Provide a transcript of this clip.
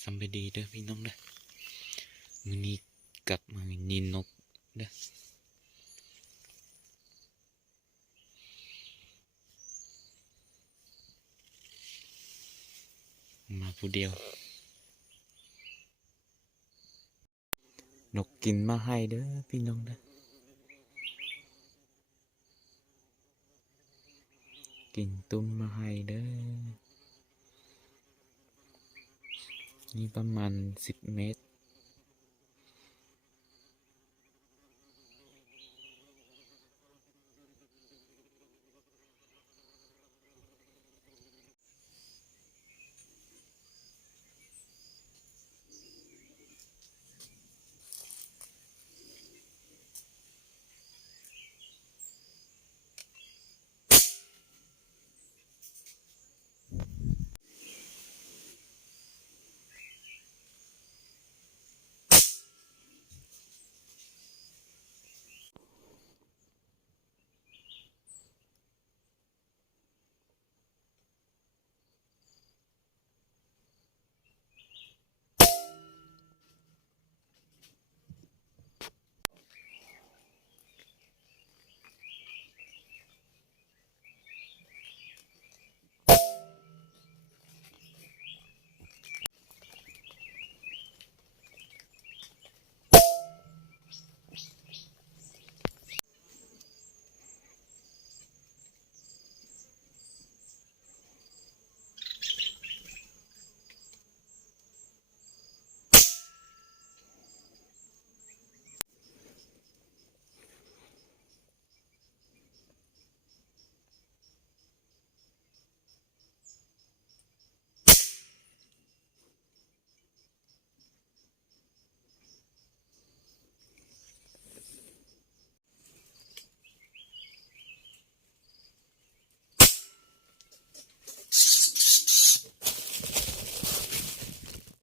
สำบายดีเด้อพี่น้องเด้อมื้อนี้กลับมานินนกเด้อมาผู้เดียวนกกินมาให้เด้อพี่น้องเด้อกินตุ้มมาให้เด้อนี่ประมาณ10 เมตร